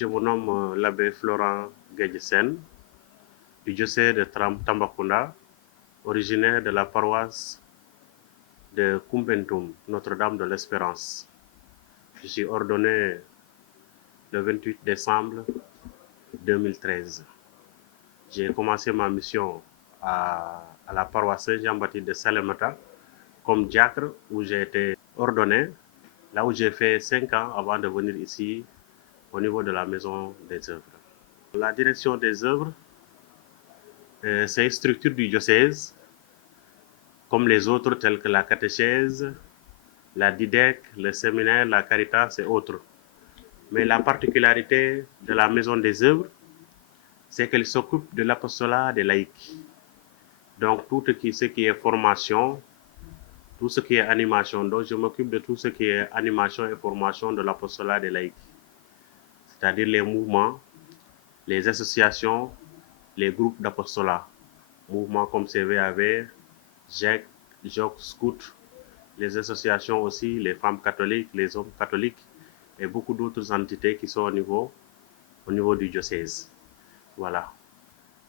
Je me nomme l'abbé Florent Guedjesen, du diocèse de Tambacounda, originaire de la paroisse de Koumpentoum, Notre-Dame de l'Espérance. Je suis ordonné le 28 décembre 2013. J'ai commencé ma mission à la paroisse Saint-Jean-Baptiste de Salemata comme diacre, où j'ai été ordonné, là où j'ai fait 5 ans avant de venir ici au niveau de la maison des œuvres. La direction des œuvres, c'est une structure du diocèse, comme les autres, telles que la catéchèse, la didèque, le séminaire, la caritas et autres. Mais la particularité de la maison des œuvres, c'est qu'elle s'occupe de l'apostolat des laïcs. Donc tout ce qui est formation, tout ce qui est animation. Donc je m'occupe de tout ce qui est animation et formation de l'apostolat des laïcs. C'est-à-dire les mouvements, les associations, les groupes d'apostolat. Mouvements comme CVAV, GEC, JOC, Scout, les associations aussi, les femmes catholiques, les hommes catholiques et beaucoup d'autres entités qui sont au niveau du diocèse. Voilà.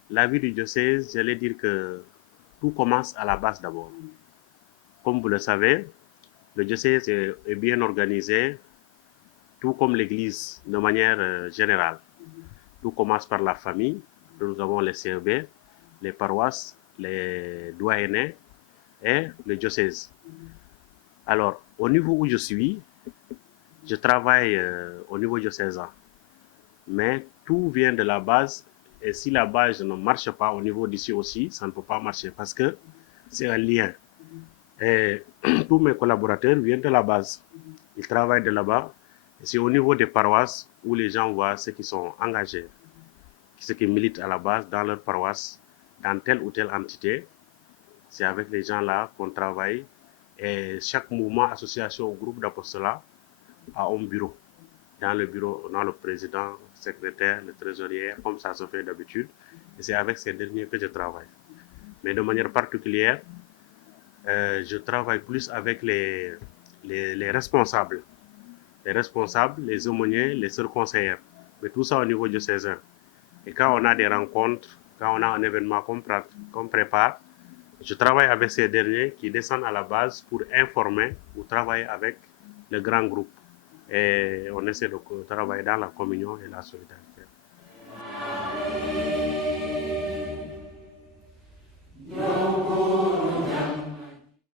La vie du diocèse, j'allais dire que tout commence à la base d'abord. Comme vous le savez, le diocèse est bien organisé, tout comme l'Église de manière générale. Tout commence par la famille. Nous avons les CEB, les paroisses, les doyennés et le diocèse. Alors, au niveau où je suis, je travaille au niveau diocésain. Mais tout vient de la base. Et si la base ne marche pas au niveau d'ici aussi, ça ne peut pas marcher parce que c'est un lien. Et tous mes collaborateurs viennent de la base. Ils travaillent de là-bas. Et c'est au niveau des paroisses où les gens voient ceux qui sont engagés, ceux qui militent à la base dans leur paroisse, dans telle ou telle entité. C'est avec les gens là qu'on travaille. Et chaque mouvement, association ou groupe d'apostolat a un bureau. Dans le bureau, on a le président, le secrétaire, le trésorier, comme ça se fait d'habitude. Et c'est avec ces derniers que je travaille. Mais de manière particulière, je travaille plus avec les responsables. Les responsables, les aumôniers, les sœurs conseillères. Mais tout ça au niveau diocésain. Et quand on a des rencontres, quand on a un événement qu'on prépare, je travaille avec ces derniers qui descendent à la base pour informer ou travailler avec le grand groupe. Et on essaie de travailler dans la communion et la solidarité.